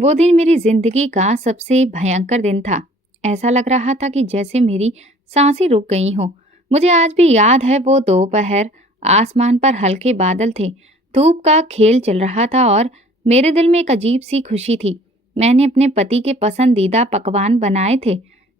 वो दिन मेरी जिंदगी का सबसे भयंकर दिन था। ऐसा लग रहा था कि जैसे मेरी सांसें रुक गई हों। मुझे आज भी याद है वो दोपहर। आसमान पर हल्के बादल थे। धूप का खेल चल रहा था और मेरे दिल में एक अजीब सी खुशी थी। मैंने अपने पति के पसंदीदा पकवान बनाए थे।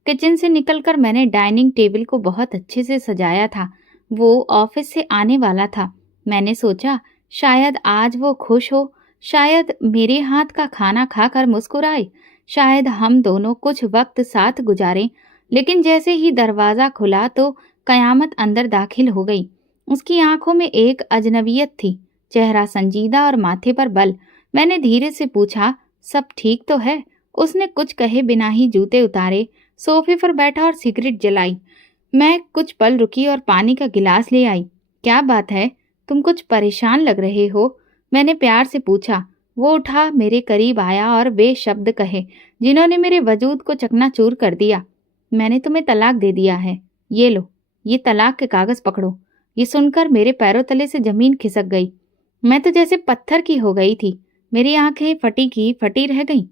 किचन से निकलकर मैंने डाइनिंग टेबल को बहुत अच्छे से सजाया था। वो ऑफिस से आने वाला था। मैंने सोचा शायद आज वो खुश हो, शायद मेरे हाथ का खाना खाकर मुस्कुराए, शायद हम दोनों कुछ वक्त साथ गुजारें। लेकिन जैसे ही दरवाजा खुला तो कयामत अंदर दाखिल हो गई। उसकी आंखों में एक अजनबियत थी, चेहरा संजीदा और माथे पर बल। मैंने धीरे से पूछा, सब ठीक तो है? उसने कुछ कहे बिना ही जूते उतारे, सोफे पर बैठा और सिगरेट जलाई। मैं कुछ पल रुकी और पानी का गिलास ले आई। क्या बात है, तुम कुछ परेशान लग रहे हो? मैंने प्यार से पूछा। वो उठा, मेरे करीब आया और वे शब्द कहे जिन्होंने मेरे वजूद को चकनाचूर कर दिया। मैंने तुम्हें तलाक दे दिया है। ये लो, ये तलाक के कागज पकड़ो। ये सुनकर मेरे पैरों तले से जमीन खिसक गई। मैं तो जैसे पत्थर की हो गई थी। मेरी आंखें फटी की फटी रह गईं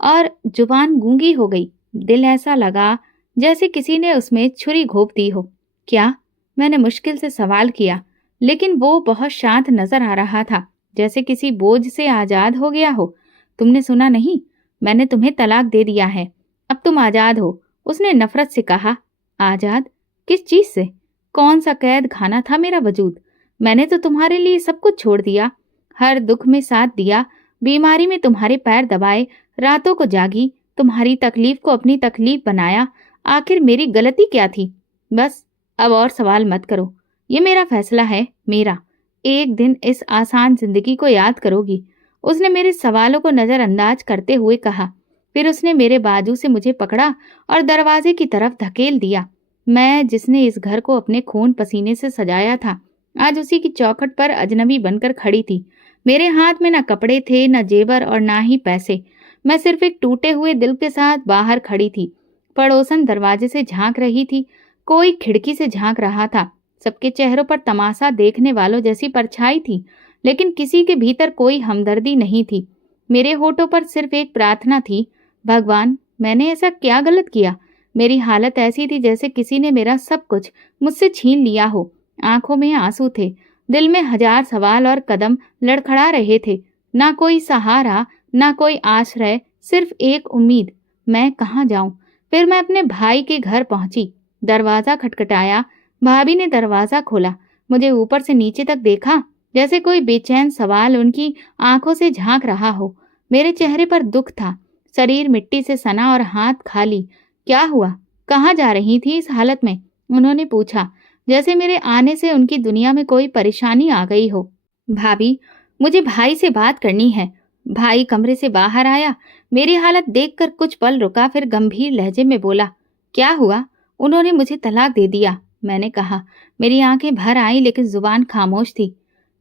और जुबान गूंगी हो गई। दिल ऐसा लगा जैसे किसी ने उसमें छुरी घोंप दी हो। क्या? मैंने मुश्किल से सवाल किया, लेकिन वो बहुत शांत नजर आ रहा था, जैसे किसी बोझ से आजाद हो गया हो। तुमने सुना नहीं? मैंने तुम्हें तलाक दे दिया है। अब तुम आजाद हो। उसने नफरत से कहा। आजाद? किस चीज से? कौन सा कैद खाना था मेरा वजूद? मैंने तो तुम्हारे लिए सब कुछ छोड़ दिया, हर दुख में साथ दिया, बीमारी में तुम्हारे पैर दबाए, रातों को जागी, तुम्हारी तकलीफ को अपनी तकलीफ बनाया। आखिर मेरी गलती क्या थी? बस, अब और सवाल मत करो। ये मेरा फैसला है, मेरा। एक दिन इस आसान जिंदगी को याद करोगी। उसने मेरे सवालों को नजरअंदाज करते हुए कहा। फिर उसने मेरे बाजू से मुझे पकड़ा और दरवाजे की तरफ धकेल दिया। मैं, जिसने इस घर को अपने खून पसीने से सजाया था, आज उसी की चौखट पर अजनबी बनकर खड़ी थी। मेरे हाथ में न कपड़े थे, न जेवर और ना ही पैसे। मैं सिर्फ एक टूटे हुए दिल के साथ बाहर खड़ी थी। पड़ोसन दरवाजे से झांक रही थी, कोई खिड़की से झांक रहा था। सबके चेहरों पर तमाशा देखने वालों जैसी परछाई थी, लेकिन किसी के भीतर कोई हमदर्दी नहीं थी। मेरे होठों पर सिर्फ एक प्रार्थना थी, भगवान, मैंने ऐसा क्या गलत किया? मेरी हालत ऐसी थी जैसे किसी ने मेरा सब कुछ मुझसे छीन लिया हो। आंखों में आंसू थे, दिल में हजार सवाल और कदम लड़खड़ा रहे थे। ना कोई सहारा, ना कोई आश्रय, सिर्फ एक उम्मीद। मैं कहाँ जाऊं? फिर मैं अपने भाई के घर पहुंची। दरवाजा खटखटाया। भाभी ने दरवाजा खोला। मुझे ऊपर से नीचे तक देखा, जैसे कोई बेचैन सवाल उनकी आंखों से झांक रहा हो। मेरे चेहरे पर दुख था, शरीर मिट्टी से सना और हाथ खाली। क्या हुआ? कहाँ जा रही थी इस हालत में? उन्होंने पूछा, जैसे मेरे आने से उनकी दुनिया में कोई परेशानी आ गई हो। भाभी, मुझे भाई से बात करनी है। भाई कमरे से बाहर आया, मेरी हालत देखकर कुछ पल रुका, फिर गंभीर लहजे में बोला, क्या हुआ? उन्होंने मुझे तलाक दे दिया, मैंने कहा। मेरी आंखें भर आईं, लेकिन जुबान खामोश थी।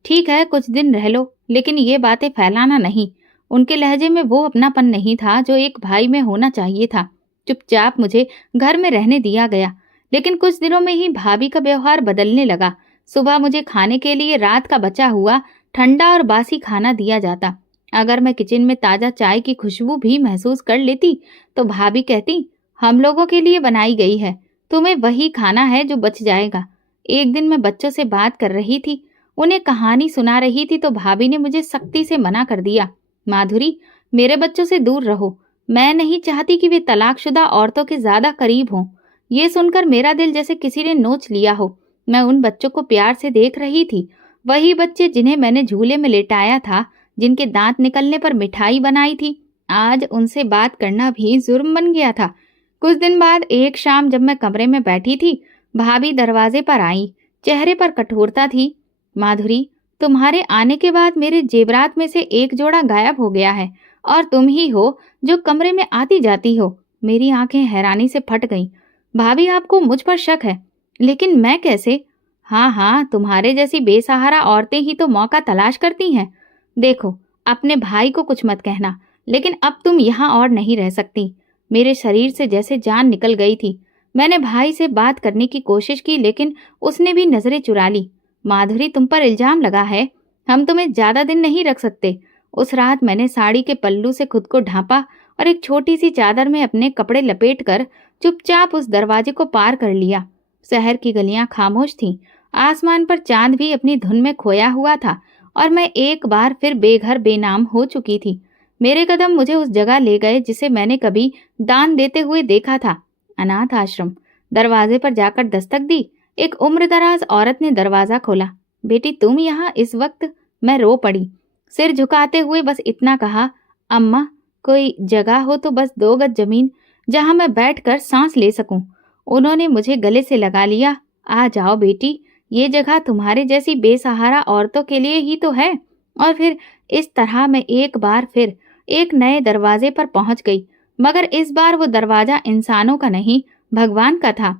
ठीक है, कुछ दिन रह लो, लेकिन ये बातें फैलाना नहीं। उनके लहजे में वो अपनापन नहीं था जो एक भाई में होना चाहिए था। चुपचाप मुझे घर में रहने दिया गया, लेकिन कुछ दिनों में ही भाभी का व्यवहार बदलने लगा। सुबह मुझे खाने के लिए रात का बचा हुआ ठंडा और बासी खाना दिया जाता। अगर मैं किचन में ताजा चाय की खुशबू भी महसूस कर लेती तो भाभी कहती, हम लोगों के लिए बनाई गई है, तुम्हें वही खाना है जो बच जाएगा। एक दिन मैं बच्चों से बात कर रही थी, उन्हें कहानी सुना रही थी, तो भाभी ने मुझे सख्ती से मना कर दिया। माधुरी, मेरे बच्चों से दूर रहो। मैं नहीं चाहती कि वे तलाकशुदा औरतों के ज्यादा करीब हों। ये सुनकर मेरा दिल जैसे किसी ने नोच लिया हो। मैं उन बच्चों को प्यार से देख रही थी, वही बच्चे जिन्हें मैंने झूले में लेटाया था, जिनके दांत निकलने पर मिठाई बनाई थी। आज उनसे बात करना भी जुर्म बन गया था। कुछ दिन बाद एक शाम जब मैं कमरे में बैठी थी, भाभी दरवाजे पर आई। चेहरे पर कठोरता थी। माधुरी, तुम्हारे आने के बाद मेरे जेवरात में से एक जोड़ा गायब हो गया है, और तुम ही हो जो कमरे में आती जाती हो। मेरी आंखें हैरानी से फट गईं। भाभी, आपको मुझ पर शक है, लेकिन मैं कैसे? हाँ हाँ, तुम्हारे जैसी बेसहारा औरतें ही तो मौका तलाश करती हैं। देखो, अपने भाई को कुछ मत कहना, लेकिन अब तुम यहाँ और नहीं रह सकती। मेरे शरीर से जैसे जान निकल गई थी। मैंने भाई से बात करने की कोशिश की, लेकिन उसने भी नजरें चुरा ली। माधुरी, तुम पर इल्जाम लगा है, हम तुम्हें ज्यादा दिन नहीं रख सकते। उस रात मैंने साड़ी के पल्लू से खुद को ढांपा और एक छोटी सी चादर में अपने कपड़े लपेटकर चुपचाप उस दरवाजे को पार कर लिया। शहर की गलियां खामोश थीं, आसमान पर चांद भी अपनी धुन में खोया हुआ था और मैं एक बार फिर बेघर बेनाम हो चुकी थी। मेरे कदम मुझे उस जगह ले गए जिसे मैंने कभी दान देते हुए देखा था, अनाथ आश्रम। दरवाजे पर जाकर दस्तक दी। एक उम्रदराज औरत ने दरवाजा खोला। बेटी, तुम यहाँ इस वक्त? मैं रो पड़ी। सिर झुकाते हुए बस इतना कहा, अम्मा, कोई जगह हो तो बस 2 गज जमीन जहां मैं बैठकर सांस ले सकूं। उन्होंने मुझे गले से लगा लिया। आ जाओ बेटी, ये जगह तुम्हारे जैसी बेसहारा औरतों के लिए ही तो है। और फिर इस तरह मैं एक बार फिर एक नए दरवाजे पर पहुंच गई, मगर इस बार वो दरवाजा इंसानों का नहीं, भगवान का था।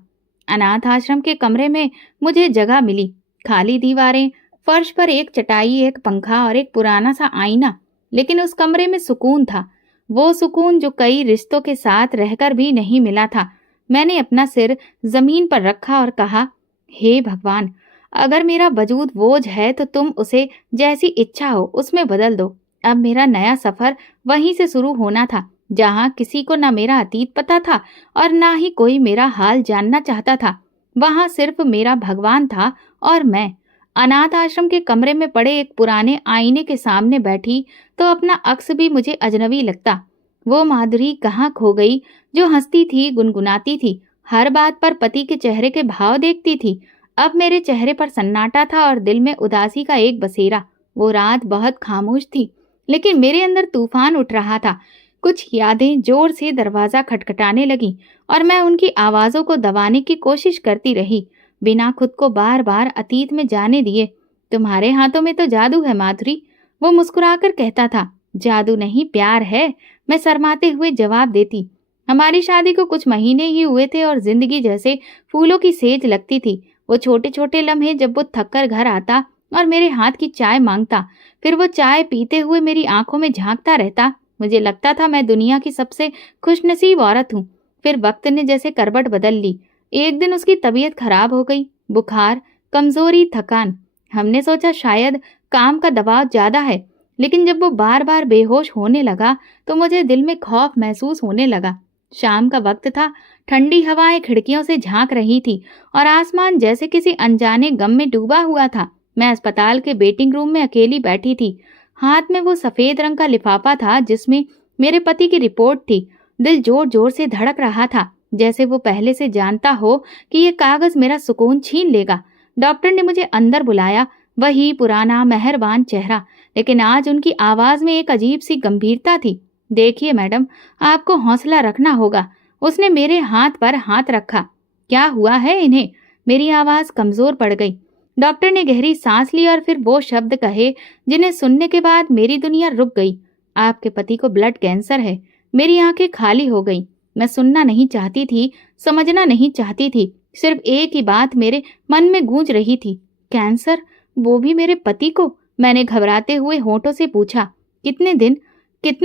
अनाथ आश्रम के कमरे में मुझे जगह मिली। खाली दीवारें, फर्श पर एक चटाई, एक पंखा और एक पुराना सा आईना। लेकिन उस कमरे में सुकून था, वो सुकून जो कई रिश्तों के साथ रहकर भी नहीं मिला था। मैंने अपना सिर जमीन पर रखा और कहा, हे भगवान, अगर मेरा वजूद बोझ है तो तुम उसे जैसी इच्छा हो उसमें बदल दो। अब मेरा नया सफर वहीं से शुरू होना था, जहां किसी को न मेरा अतीत पता था और ना ही कोई मेरा हाल जानना चाहता था। वहां सिर्फ मेरा भगवान था और मैं। अनाथ आश्रम के कमरे में पड़े एक पुराने आईने के सामने बैठी तो अपना अक्स भी मुझे अजनबी लगता। वो माधुरी कहाँ खो गई जो हंसती थी, गुनगुनाती थी, हर बात पर पति के चेहरे के भाव देखती थी। अब मेरे चेहरे पर सन्नाटा था और दिल में उदासी का एक बसेरा। वो रात बहुत खामोश थी, लेकिन मेरे अंदर तूफान उठ रहा था। कुछ यादें जोर से दरवाजा खटखटाने लगी और मैं उनकी आवाजों को दबाने की कोशिश करती रही, बिना खुद को बार बार अतीत में जाने दिए। तुम्हारे हाथों में तो जादू है माधुरी, वो मुस्कुराकर कहता था। जादू नहीं, प्यार है, मैं शर्माते हुए जवाब देती। हमारी शादी को कुछ महीने ही हुए थे और जिंदगी जैसे फूलों की सेज लगती थी। वो छोटे छोटे लम्हे जब वो थककर घर आता और मेरे हाथ की चाय मांगता, फिर वो चाय पीते हुए मेरी आंखों में झांकता रहता, मुझे लगता था मैं दुनिया की सबसे खुशनसीब औरत हूँ। फिर वक्त ने जैसे करवट बदल ली। एक दिन उसकी तबीयत खराब हो गई, बुखार, कमजोरी, थकान। हमने सोचा शायद काम का दबाव ज्यादा है, लेकिन जब वो बार बार बेहोश होने लगा तो मुझे दिल में खौफ महसूस होने लगा। शाम का वक्त था, ठंडी हवाएं खिड़कियों से झांक रही थी और आसमान जैसे किसी अनजाने गम में डूबा हुआ था। मैं अस्पताल के वेटिंग रूम में अकेली बैठी थी। हाथ में वो सफेद रंग का लिफाफा था जिसमें मेरे पति की रिपोर्ट थी। दिल जोर जोर से धड़क रहा था, जैसे वो पहले से जानता हो कि ये कागज मेरा सुकून छीन लेगा। डॉक्टर ने मुझे अंदर बुलाया, वही पुराना मेहरबान चेहरा, लेकिन आज उनकी आवाज में एक अजीब सी गंभीरता थी। देखिए मैडम, आपको हौसला रखना होगा। उसने मेरे हाथ पर हाथ रखा। क्या हुआ है इन्हें? मेरी आवाज कमजोर पड़ गई। डॉक्टर ने गहरी सांस ली और फिर वो शब्द कहे जिन्हें सुनने के बाद मेरी दुनिया रुक गई। आपके पति को ब्लड कैंसर है। मेरी आंखें खाली हो गई। मैं सुनना नहीं चाहती थी, समझना नहीं चाहती थी। सिर्फ एक ही बात मेरे मन में गूंज रही थी, कैंसर, वो भी मेरे पति को। मैंने घबराते हुए होठों से पूछा, कितने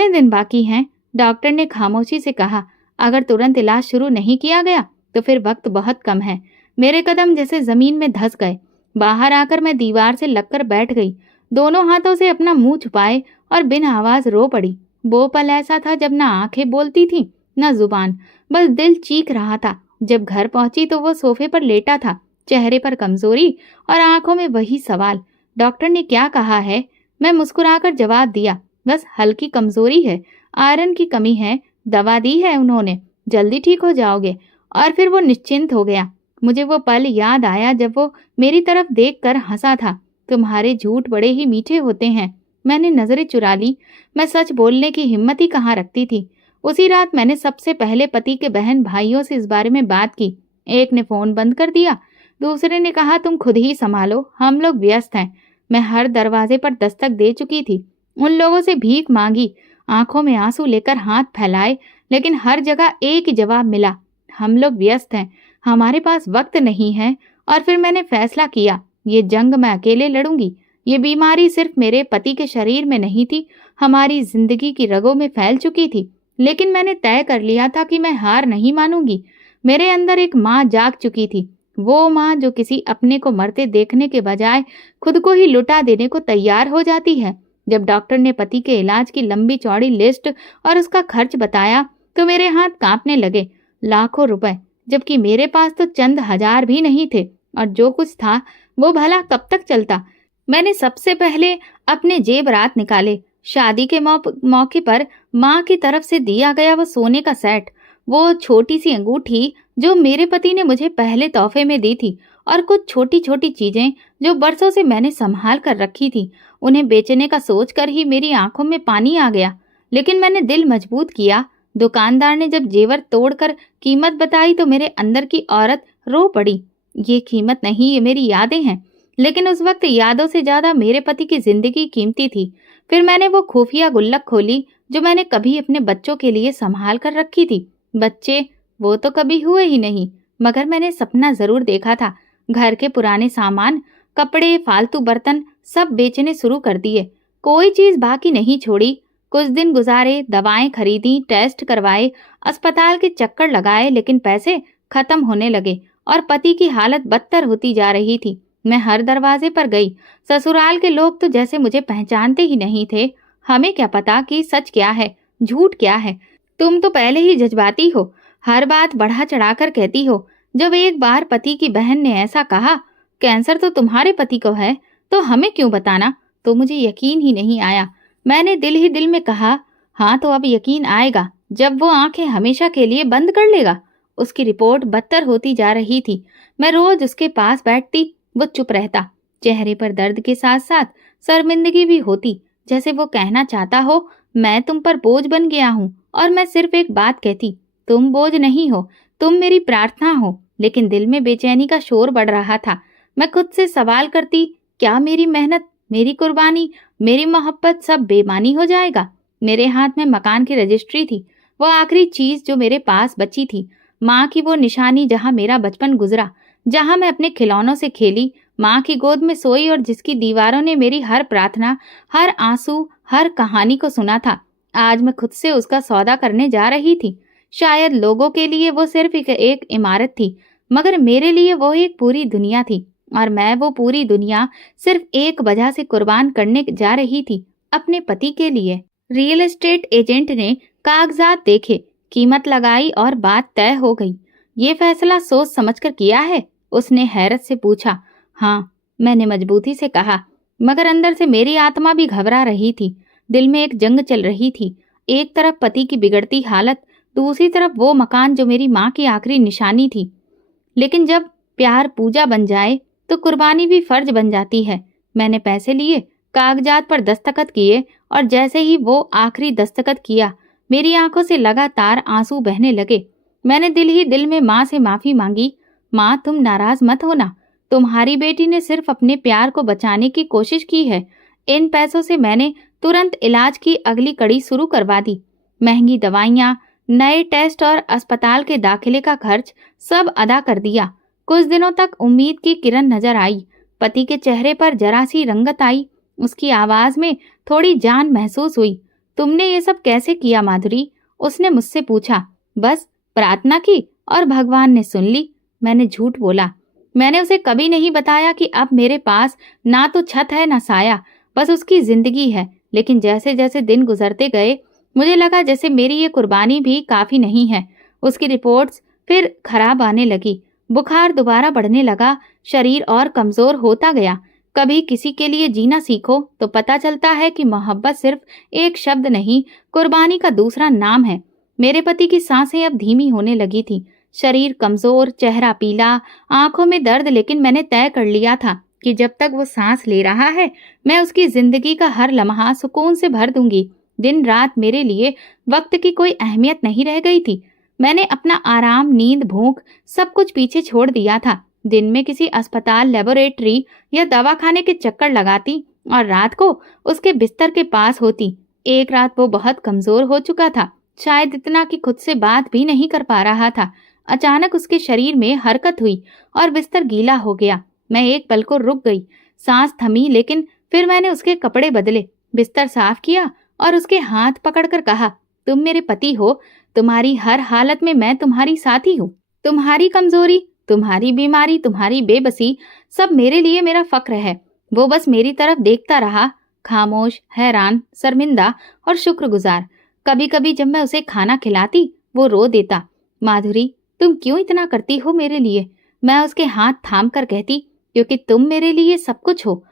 दिन बाकी हैं? डॉक्टर ने खामोशी से कहा, अगर तुरंत इलाज शुरू नहीं किया गया तो फिर वक्त बहुत कम है। मेरे कदम जैसे जमीन में धंस गए। बाहर आकर मैं दीवार से लगकर बैठ गई, दोनों हाथों से अपना मुंह छुपाए और बिन आवाज रो पड़ी। वो पल ऐसा था जब ना आंखें बोलती थी न जुबान, बस दिल चीख रहा था। जब घर पहुंची तो वो सोफे पर लेटा था, चेहरे पर कमजोरी और आंखों में वही सवाल, डॉक्टर ने क्या कहा है? मैं मुस्कुराकर जवाब दिया, बस हल्की कमजोरी है, आयरन की कमी है, दवा दी है उन्होंने, जल्दी ठीक हो जाओगे। और फिर वो निश्चिंत हो गया। मुझे वो पल याद आया जब वो मेरी तरफ देखकर हंसा था। तुम्हारे झूठ बड़े ही मीठे होते हैं। मैंने नजरें चुरा ली। मैं सच बोलने की हिम्मत ही कहाँ रखती थी। उसी रात मैंने सबसे पहले पति के बहन भाइयों से इस बारे में बात की। एक ने फोन बंद कर दिया, दूसरे ने कहा तुम खुद ही संभालो, हम लोग व्यस्त हैं। मैं हर दरवाजे पर दस्तक दे चुकी थी, उन लोगों से भीख मांगी, आंखों में आंसू लेकर हाथ फैलाए, लेकिन हर जगह एक ही जवाब मिला, हम लोग व्यस्त हैं, हमारे पास वक्त नहीं है। और फिर मैंने फैसला किया, ये जंग मैं अकेले लड़ूंगी। ये बीमारी सिर्फ मेरे पति के शरीर में नहीं थी, हमारी जिंदगी की रगों में फैल चुकी थी। लेकिन मैंने तय कर लिया था कि मैं हार नहीं मानूंगी। मेरे अंदर एक माँ जाग चुकी थी, वो माँ जो किसी अपने को मरते देखने के बजाय खुद को ही लुटा देने को तैयार हो जाती है। जब डॉक्टर ने पति के इलाज की लंबी चौड़ी लिस्ट और उसका खर्च बताया तो मेरे हाथ कांपने लगे। लाखों रुपए, जबकि मेरे पास तो चंद हजार भी नहीं थे, और जो कुछ था वो भला कब तक चलता। मैंने सबसे पहले अपने जेवरात निकाले। शादी के मौके पर माँ की तरफ से दिया गया वो सोने का सेट, वो छोटी सी अंगूठी जो मेरे पति ने मुझे पहले तोहफे में दी थी, और कुछ छोटी छोटी चीजें जो बरसों से मैंने संभाल कर रखी थी। उन्हें बेचने का सोचकर ही मेरी आंखों में पानी आ गया, लेकिन मैंने दिल मजबूत किया। दुकानदार ने जब जेवर तोड़कर कीमत बताई तो मेरे अंदर की औरत रो पड़ी। ये कीमत नहीं, ये मेरी यादें हैं। लेकिन उस वक्त यादों से ज्यादा मेरे पति की जिंदगी कीमती थी। फिर मैंने वो खुफिया गुल्लक खोली जो मैंने कभी अपने बच्चों के लिए संभाल कर रखी थी। बच्चे वो तो कभी हुए ही नहीं, मगर मैंने सपना जरूर देखा था। घर के पुराने सामान, कपड़े, फालतू बर्तन सब बेचने शुरू कर दिए। कोई चीज बाकी नहीं छोड़ी। कुछ दिन गुजारे, दवाएं खरीदी, टेस्ट करवाए, अस्पताल के चक्कर लगाए, लेकिन पैसे खत्म होने लगे और पति की हालत बदतर होती जा रही थी। मैं हर दरवाजे पर गई। ससुराल के लोग तो जैसे मुझे पहचानते ही नहीं थे। हमें क्या पता कि सच क्या है, झूठ क्या है। तुम तो पहले ही जज्बाती हो, हर बात बढ़ा चढ़ाकर कहती हो। जब एक बार पति की बहन ने ऐसा कहा, कैंसर तो तुम्हारे पति को है, तो हमें क्यों बताना, तो मुझे यकीन ही नहीं आया। मैंने दिल ही दिल में कहा, हाँ तो अब यकीन आएगा जब वो आंखें हमेशा के लिए बंद कर लेगा। उसकी रिपोर्ट बदतर होती जा रही थी। मैं रोज उसके पास बैठती, वो चुप रहता। चेहरे पर दर्द के साथ साथ शर्मिंदगी भी होती, जैसे वो कहना चाहता हो, मैं तुम पर बोझ बन गया हूँ। और मैं सिर्फ एक बात कहती, तुम बोझ नहीं हो, तुम मेरी प्रार्थना हो। लेकिन दिल में बेचैनी का शोर बढ़ रहा था। मैं खुद से सवाल करती, क्या मेरी मेहनत, मेरी कुर्बानी, मेरी मोहब्बत सब बेमानी हो जाएगा। मेरे हाथ में मकान की रजिस्ट्री थी, वो आखिरी चीज जो मेरे पास बची थी। माँ की वो निशानी जहाँ मेरा बचपन गुजरा, जहाँ मैं अपने खिलौनों से खेली, माँ की गोद में सोई, और जिसकी दीवारों ने मेरी हर प्रार्थना, हर आंसू, हर कहानी को सुना था। आज मैं खुद से उसका सौदा करने जा रही थी। शायद लोगों के लिए वो सिर्फ एक इमारत थी, मगर मेरे लिए वो एक पूरी दुनिया थी। और मैं वो पूरी दुनिया सिर्फ एक वजह से कुर्बान करने जा रही थी, अपने पति के लिए। रियल एस्टेट एजेंट ने कागजात देखे, कीमत लगाई और बात तय हो गई। ये फैसला सोच समझकर किया है? उसने हैरत से पूछा। हाँ, मैंने मजबूती से कहा, मगर अंदर से मेरी आत्मा भी घबरा रही थी। दिल में एक जंग चल रही थी। एक तरफ पति की बिगड़ती हालत, दूसरी तरफ वो मकान जो मेरी माँ की आखिरी निशानी थी। लेकिन जब प्यार पूजा बन जाए तो कुर्बानी भी फर्ज बन जाती है। मैंने पैसे लिए, कागजात पर दस्तखत किए, और जैसे ही वो आखिरी दस्तखत किया, मेरी आंखों से लगातार आंसू बहने लगे। मैंने दिल ही दिल में माँ से माफी मांगी। माँ, तुम नाराज मत होना, तुम्हारी बेटी ने सिर्फ अपने प्यार को बचाने की कोशिश की है। इन पैसों से मैंने तुरंत इलाज की अगली कड़ी शुरू करवा दी। महंगी दवाइयाँ, नए टेस्ट और अस्पताल के दाखिले का खर्च सब अदा कर दिया। कुछ दिनों तक उम्मीद की किरण नजर आई। पति के चेहरे पर जरा सी रंगत आई, उसकी आवाज में थोड़ी जान महसूस हुई। तुमने ये सब कैसे किया माधुरी? उसने मुझसे पूछा। बस प्रार्थना की और भगवान ने सुन ली, मैंने झूठ बोला। मैंने उसे कभी नहीं बताया कि अब मेरे पास ना तो छत है ना साया, बस उसकी जिंदगी है। लेकिन जैसे जैसे दिन गुजरते गए, मुझे लगा जैसे मेरी ये कुर्बानी भी काफी नहीं है। उसकी रिपोर्ट्स फिर खराब आने लगी, बुखार दोबारा बढ़ने लगा, शरीर और कमजोर होता गया। कभी किसी के लिए जीना सीखो तो पता चलता है कि मोहब्बत सिर्फ एक शब्द नहीं, कुर्बानी का दूसरा नाम है। मेरे पति की सांसें अब धीमी होने लगी थी, शरीर कमजोर, चेहरा पीला, आंखों में दर्द। लेकिन मैंने तय कर लिया था कि जब तक वो सांस ले रहा है, मैं उसकी जिंदगी का हर लम्हा सुकून से भर दूंगी। दिन रात मेरे लिए वक्त की कोई अहमियत नहीं रह गई थी। मैंने अपना आराम, नींद, भूख सब कुछ पीछे छोड़ दिया था। दिन में किसी अस्पताल, लेबोरेटरी या दवाखाने के चक्कर लगाती और रात को उसके बिस्तर के पास होती। एक रात वो बहुत कमजोर हो चुका था, शायद इतना कि खुद से बात भी नहीं कर पा रहा था। अचानक उसके शरीर में हरकत हुई और बिस्तर गीला हो गया। मैं एक पल को रुक गई, सांस थमी, लेकिन फिर मैंने उसके कपड़े बदले, बिस्तर साफ किया और उसके हाथ पकड़कर कहा, तुम मेरे पति हो, तुम्हारी हर हालत में मैं तुम्हारी साथी हूँ। तुम्हारी कमजोरी, तुम्हारी बीमारी, तुम्हारी बेबसी, सब मेरे लिए मेरा फक्र है। वो बस मेरी तरफ देखता रहा, खामोश, हैरान, शर्मिंदा और शुक्रगुजार। कभी कभी जब मैं उसे खाना खिलाती, वो रो देता। माधुरी, तुम क्यों इतना करती हो मेरे लिए? मैं उसके हाथ थाम कर कहती, क्योंकि तुम मेरे लिए सब कुछ हो।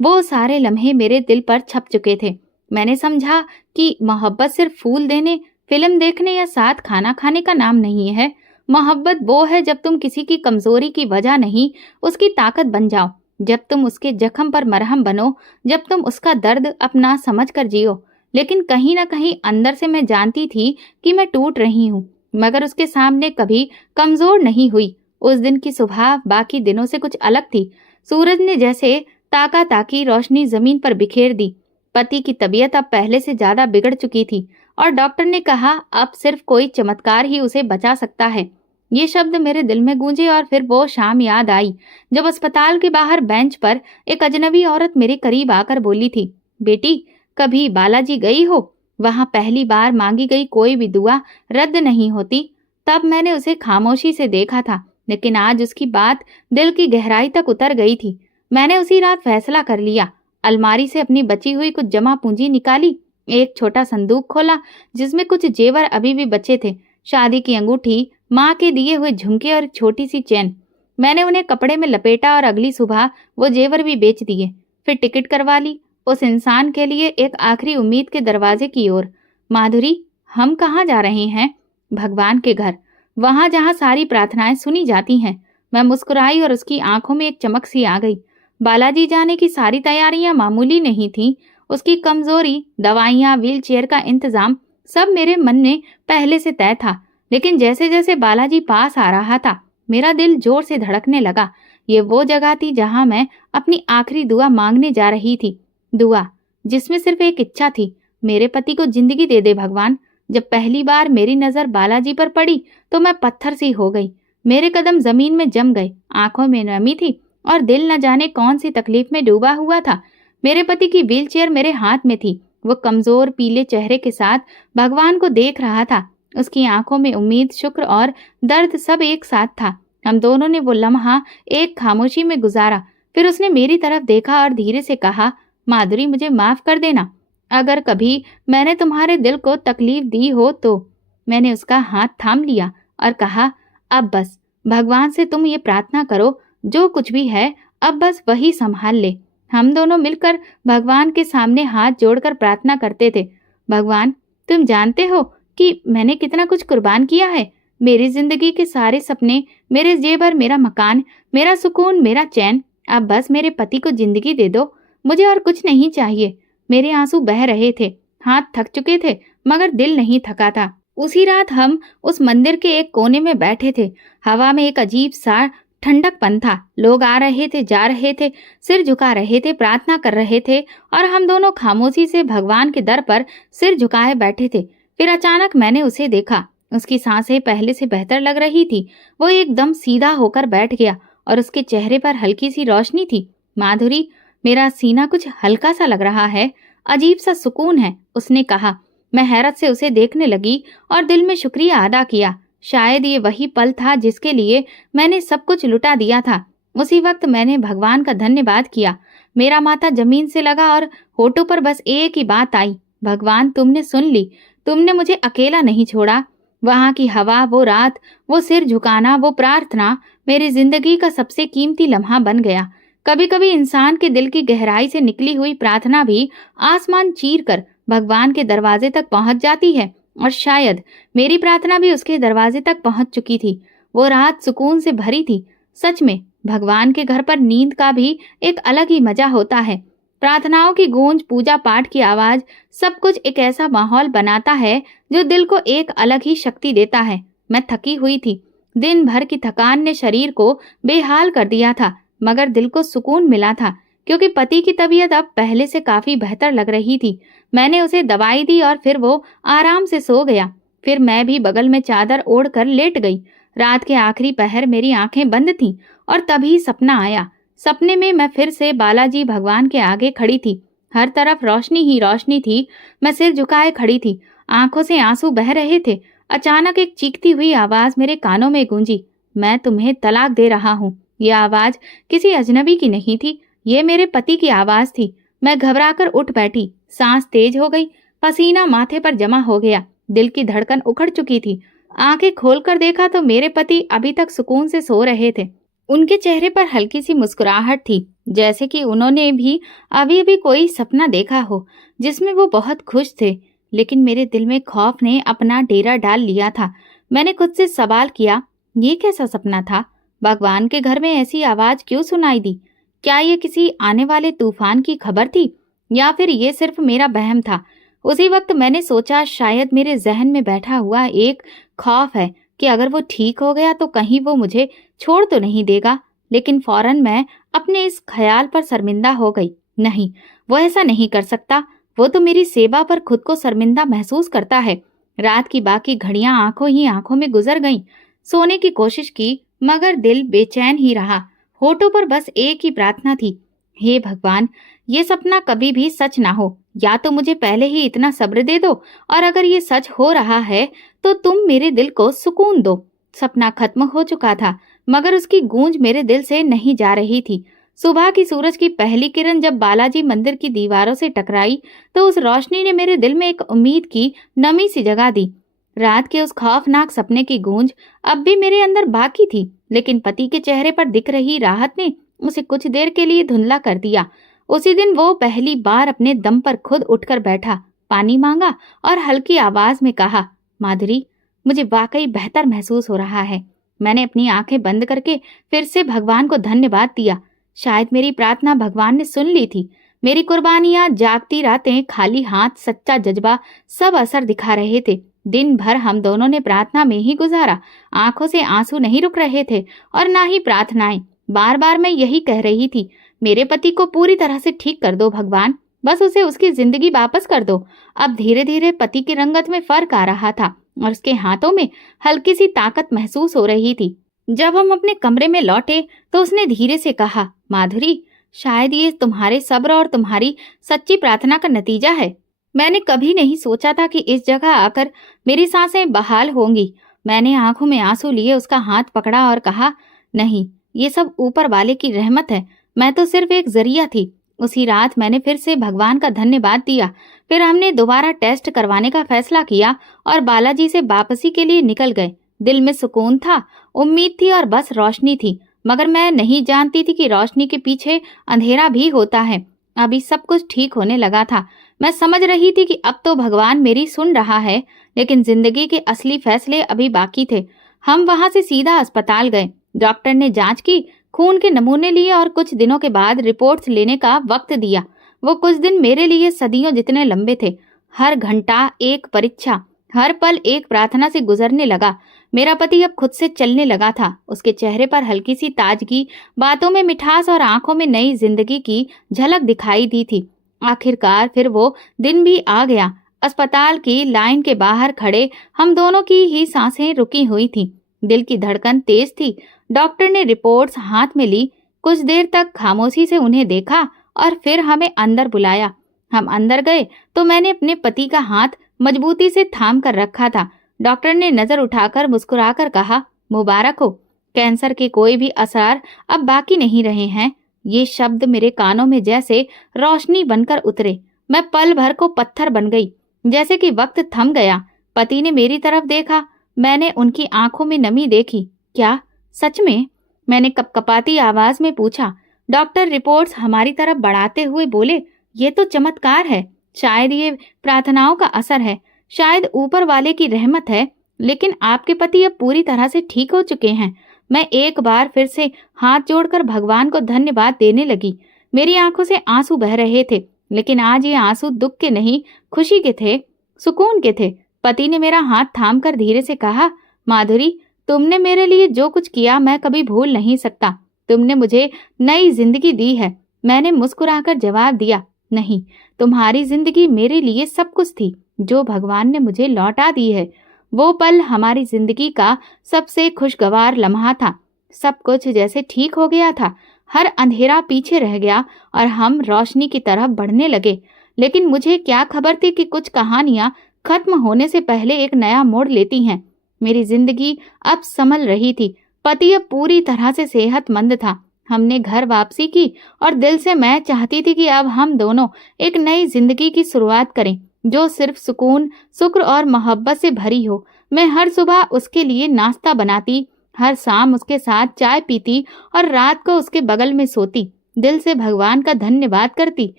वो सारे लम्हे मेरे दिल पर छप चुके थे। मैंने समझा कि मोहब्बत सिर्फ फूल देने, फिल्म देखने या साथ खाना खाने का नाम नहीं है। मोहब्बत वो है जब तुम किसी की कमजोरी की वजह नहीं, उसकी ताकत बन जाओ, जब तुम उसके जख्म पर मरहम बनो, जब तुम उसका दर्द अपना समझ कर जियो। लेकिन कहीं ना कहीं अंदर से मैं जानती थी कि मैं टूट रही हूँ, मगर उसके सामने कभी कमजोर नहीं हुई। उस दिन की सुबह बाकी दिनों से कुछ अलग थी। सूरज ने जैसे ताका ताकी रोशनी जमीन पर बिखेर दी। पति की तबीयत अब पहले से ज्यादा बिगड़ चुकी थी और डॉक्टर ने कहा अब सिर्फ कोई चमत्कार ही उसे बचा सकता है। ये शब्द मेरे दिल में गूंजे और फिर वो शाम याद आई जब अस्पताल के बाहर बेंच पर एक अजनबी औरत मेरे करीब आकर बोली थी, बेटी, कभी बालाजी गई हो? वहां पहली बार मांगी गई कोई भी दुआ रद्द नहीं होती। तब मैंने उसे खामोशी से देखा था, लेकिन आज उसकी बात दिल की गहराई तक उतर गई थी। मैंने उसी रात फैसला कर लिया। अलमारी से अपनी बची हुई कुछ जमा पूंजी निकाली, एक छोटा संदूक खोला जिसमें कुछ जेवर अभी भी बचे थे, शादी की अंगूठी, माँ के दिए हुए झुमके और एक छोटी सी चैन। मैंने उन्हें कपड़े में लपेटा और अगली सुबह वो जेवर भी बेच दिए। फिर टिकट करवा ली उस इंसान के लिए एक आखिरी उम्मीद के दरवाजे की ओर। माधुरी, हम कहाँ जा रहे हैं? भगवान के घर, वहां जहाँ सारी प्रार्थनाएं सुनी जाती हैं। मैं मुस्कुराई और उसकी आंखों में एक चमक सी आ गई। बालाजी जाने की सारी तैयारियां मामूली नहीं थीं। उसकी कमजोरी, दवाइयां, व्हीलचेयर का इंतजाम, सब मेरे मन में पहले से तय था। लेकिन जैसे जैसे बालाजी पास आ रहा था, मेरा दिल जोर से धड़कने लगा। ये वो जगह थी जहां मैं अपनी आखिरी दुआ मांगने जा रही थी। दुआ जिसमें सिर्फ एक इच्छा थी, मेरे पति को जिंदगी दे दे भगवान। जब पहली बार मेरी नजर बालाजी पर पड़ी तो मैं पत्थर सी हो गई। मेरे कदम जमीन में जम गए, आंखों में नमी थी और दिल न जाने कौन सी तकलीफ में डूबा हुआ था। मेरे पति की व्हीलचेयर मेरे हाथ में थी। वो कमजोर पीले चेहरे के साथ भगवान को देख रहा था। उसकी आंखों में उम्मीद, शुक्र और दर्द सब एक साथ था। हम दोनों ने वो लम्हा एक खामोशी में गुजारा। फिर उसने मेरी तरफ देखा और धीरे से कहा, माधुरी, मुझे माफ कर देना अगर कभी मैंने तुम्हारे दिल को तकलीफ दी हो तो। मैंने उसका हाथ थाम लिया और कहा, अब बस भगवान से तुम ये प्रार्थना करो, जो कुछ भी है अब बस वही संभाल ले। हम दोनों मिलकर भगवान के सामने हाथ जोड़कर प्रार्थना करते थे, भगवान, तुम जानते हो कि मैंने कितना कुछ कुर्बान किया है। मेरी जिंदगी के सारे सपने, मेरे जेवर, मेरा मकान, मेरा सुकून, मेरा चैन, अब बस मेरे पति को जिंदगी दे दो। मुझे और कुछ नहीं चाहिए। मेरे आंसू बह रहे थे, हाथ थक चुके थे, मगर दिल नहीं थका था। उसी रात हम उस मंदिर के एक कोने में बैठे थे। हवा में एक अजीब सा ठंडकपन था। लोग आ रहे थे, जा रहे थे, सिर झुका रहे थे, प्रार्थना कर रहे थे और हम दोनों खामोशी से भगवान के दर पर सिर झुकाए बैठे थे। फिर अचानक मैंने उसे देखा। उसकी सांसें पहले से बेहतर लग रही थी। वो एकदम सीधा होकर बैठ गया और उसके चेहरे पर हल्की सी रोशनी थी। माधुरी, मेरा सीना कुछ हल्का सा लग रहा है, अजीब सा सुकून है, उसने कहा। मैं हैरत से उसे देखने लगी और दिल में शुक्रिया अदा किया। शायद ये वही पल था जिसके लिए मैंने सब कुछ लुटा दिया था। उसी वक्त मैंने भगवान का धन्यवाद किया। मेरा माथा जमीन से लगा और होठों पर बस एक ही बात आई, भगवान, तुमने सुन ली, तुमने मुझे अकेला नहीं छोड़ा। वहां की हवा, वो रात, वो सिर झुकाना, वो प्रार्थना मेरी जिंदगी का सबसे कीमती लम्हा बन गया। कभी कभी इंसान के दिल की गहराई से निकली हुई प्रार्थना भी आसमान चीर कर भगवान के दरवाजे तक पहुंच जाती है, और शायद मेरी प्रार्थना भी उसके दरवाजे तक पहुंच चुकी थी। वो रात सुकून से भरी थी। सच में भगवान के घर पर नींद का भी एक अलग ही मजा होता है। प्रार्थनाओं की गूंज, पूजा पाठ की आवाज, सब कुछ एक ऐसा माहौल बनाता है जो दिल को एक अलग ही शक्ति देता है। मैं थकी हुई थी। दिन भर की थकान ने शरीर को बेहाल कर दिया था, मगर दिल को सुकून मिला था क्योंकि पति की तबीयत अब पहले से काफी बेहतर लग रही थी। मैंने उसे दवाई दी और फिर वो आराम से सो गया। फिर मैं भी बगल में चादर ओढ़कर लेट गई। रात के आखिरी पहर मेरी आंखें बंद थीं और तभी सपना आया। सपने में मैं फिर से बालाजी भगवान के आगे खड़ी थी। हर तरफ रोशनी ही रोशनी थी। मैं सिर झुकाए खड़ी थी, आंखों से आंसू बह रहे थे। अचानक एक चीखती हुई आवाज मेरे कानों में गूंजी, मैं तुम्हें तलाक दे रहा हूँ। यह आवाज किसी अजनबी की नहीं थी, ये मेरे पति की आवाज थी। मैं घबराकर उठ बैठी, सांस तेज हो गई, पसीना माथे पर जमा हो गया, दिल की धड़कन उखड़ चुकी थी। आंखें खोलकर देखा तो मेरे पति अभी तक सुकून से सो रहे थे। उनके चेहरे पर हल्की सी मुस्कुराहट थी, जैसे कि उन्होंने भी अभी अभी कोई सपना देखा हो जिसमें वो बहुत खुश थे। लेकिन मेरे दिल में खौफ ने अपना डेरा डाल लिया था। मैंने खुद से सवाल किया, ये कैसा सपना था? भगवान के घर में ऐसी आवाज क्यों सुनाई दी? क्या ये किसी आने वाले तूफान की खबर थी या फिर ये सिर्फ मेरा वहम था? उसी वक्त मैंने सोचा शायद मेरे जहन में बैठा हुआ एक खौफ है कि अगर वो ठीक हो गया तो कहीं वो मुझे छोड़ तो नहीं देगा। लेकिन फौरन मैं अपने इस ख्याल पर शर्मिंदा हो गई। नहीं, वो ऐसा नहीं कर सकता। वो तो मेरी सेवा पर खुद को शर्मिंदा महसूस करता है। रात की बाकी घड़ियां आंखों ही आंखों में गुजर गईं। सोने की कोशिश की मगर दिल बेचैन ही रहा। होठों पर बस एक ही प्रार्थना थी, हे भगवान, ये सपना कभी भी सच ना हो। या तो मुझे पहले ही इतना सब्र दे दो, और अगर ये सच हो रहा है तो तुम मेरे दिल को सुकून दो। सपना खत्म हो चुका था, मगर उसकी गूंज मेरे दिल से नहीं जा रही थी। सुबह की सूरज की पहली किरण जब बालाजी मंदिर की दीवारों से टकराई तो उस रोशनी ने मेरे दिल में एक उम्मीद की नमी सी जगा दी। रात के उस खौफनाक सपने की गूंज अब भी मेरे अंदर बाकी थी, लेकिन पति के चेहरे पर दिख रही राहत ने उसे कुछ देर के लिए धुंधला कर दिया। उसी दिन वो पहली बार अपने दम पर खुद उठकर बैठा, पानी मांगा और हल्की आवाज में कहा, माधुरी, मुझे वाकई बेहतर महसूस हो रहा है। मैंने अपनी आंखें बंद करके फिर से भगवान को धन्यवाद दिया। शायद मेरी प्रार्थना भगवान ने सुन ली थी। मेरी कुर्बानियां, जागती रातें, खाली हाथ, सच्चा जज्बा सब असर दिखा रहे थे। दिन भर हम दोनों ने प्रार्थना में ही गुजारा। आंखों से आंसू नहीं रुक रहे थे और ना ही प्रार्थनाएं। बार बार मैं यही कह रही थी, मेरे पति को पूरी तरह से ठीक कर दो भगवान, बस उसे उसकी जिंदगी वापस कर दो। अब धीरे धीरे पति की रंगत में फर्क आ रहा था और उसके हाथों में हल्की सी ताकत महसूस हो रही थी। जब हम अपने कमरे में लौटे तो उसने धीरे से कहा, माधुरी, शायद ये तुम्हारे सब्र और तुम्हारी सच्ची प्रार्थना का नतीजा है। मैंने कभी नहीं सोचा था कि इस जगह आकर मेरी सांसें बहाल होंगी। मैंने आंखों में आंसू लिए उसका हाथ पकड़ा और कहा, नहीं, ये सब ऊपर वाले की रहमत है, मैं तो सिर्फ एक जरिया थी। उसी रात मैंने फिर से भगवान का धन्यवाद दिया। फिर हमने दोबारा टेस्ट करवाने का फैसला किया और बालाजी से वापसी के लिए निकल गए। दिल में सुकून था, उम्मीद थी और बस रोशनी थी, मगर मैं नहीं जानती थी कि रोशनी के पीछे अंधेरा भी होता है। अभी सब कुछ ठीक होने लगा था। मैं समझ रही थी कि अब तो भगवान मेरी सुन रहा है, लेकिन जिंदगी के असली फैसले अभी बाकी थे। हम वहां से सीधा अस्पताल गए। डॉक्टर ने जांच की, खून के नमूने लिए और कुछ दिनों के बाद रिपोर्ट्स लेने का वक्त दिया। वो कुछ दिन मेरे लिए सदियों जितने लंबे थे। हर घंटा एक परीक्षा, हर पल एक प्रार्थना से गुजरने लगा। मेरा पति अब खुद से चलने लगा था। उसके चेहरे पर हल्की सी ताजगी, बातों में मिठास और आंखों में नई जिंदगी की झलक दिखाई दी थी। आखिरकार फिर वो दिन भी आ गया। अस्पताल की लाइन के बाहर खड़े हम दोनों की ही सांसें रुकी हुई थी। दिल की धड़कन तेज थी। डॉक्टर ने रिपोर्ट्स हाथ में ली। कुछ देर तक खामोशी से उन्हें देखा और फिर हमें अंदर बुलाया। हम अंदर गए तो मैंने अपने पति का हाथ मजबूती से थाम कर रखा था। डॉक्टर ने नजर उठाकर मुस्कुराकर कहा, मुबारक हो, कैंसर के कोई भी असर अब बाकी नहीं रहे हैं। ये शब्द मेरे कानों में जैसे रोशनी बनकर उतरे। मैं पल भर को पत्थर बन गई, जैसे कि वक्त थम गया। पति ने मेरी तरफ देखा। मैंने उनकी आंखों में नमी देखी। क्या सच में? मैंने कपकपाती आवाज में पूछा। डॉक्टर रिपोर्ट्स हमारी तरफ बढ़ाते हुए बोले, ये तो चमत्कार है। शायद ये प्रार्थनाओं का असर है, शायद ऊपर वाले की रहमत है, लेकिन आपके पति अब पूरी तरह से ठीक हो चुके हैं। मैं एक बार फिर से हाथ जोड़कर भगवान को धन्यवाद देने लगी। मेरी आंखों से आंसू बह रहे थे, लेकिन आज ये आंसू दुख के नहीं, खुशी के थे, सुकून के थे। पति ने मेरा हाथ थामकर धीरे से कहा, माधुरी, तुमने मेरे लिए जो कुछ किया मैं कभी भूल नहीं सकता। तुमने मुझे नई जिंदगी दी है। मैंने मुस्कुराकर जवाब दिया, नहीं, तुम्हारी जिंदगी मेरे लिए सब कुछ थी जो भगवान ने मुझे लौटा दी है। वो पल हमारी जिंदगी का सबसे खुशगवार लम्हा था। सब कुछ जैसे ठीक हो गया था। हर अंधेरा पीछे रह गया और हम रोशनी की तरफ बढ़ने लगे। लेकिन मुझे क्या खबर थी कि कुछ कहानियां खत्म होने से पहले एक नया मोड़ लेती हैं। मेरी जिंदगी अब संभल रही थी। पति अब पूरी तरह से सेहतमंद था। हमने घर वापसी की और दिल से मैं चाहती थी कि अब हम दोनों एक नई जिंदगी की शुरुआत करें, जो सिर्फ सुकून, शुक्र और मोहब्बत से भरी हो। मैं हर सुबह उसके लिए नाश्ता बनाती, हर शाम उसके साथ चाय पीती और रात को उसके बगल में सोती, दिल से भगवान का धन्यवाद करती।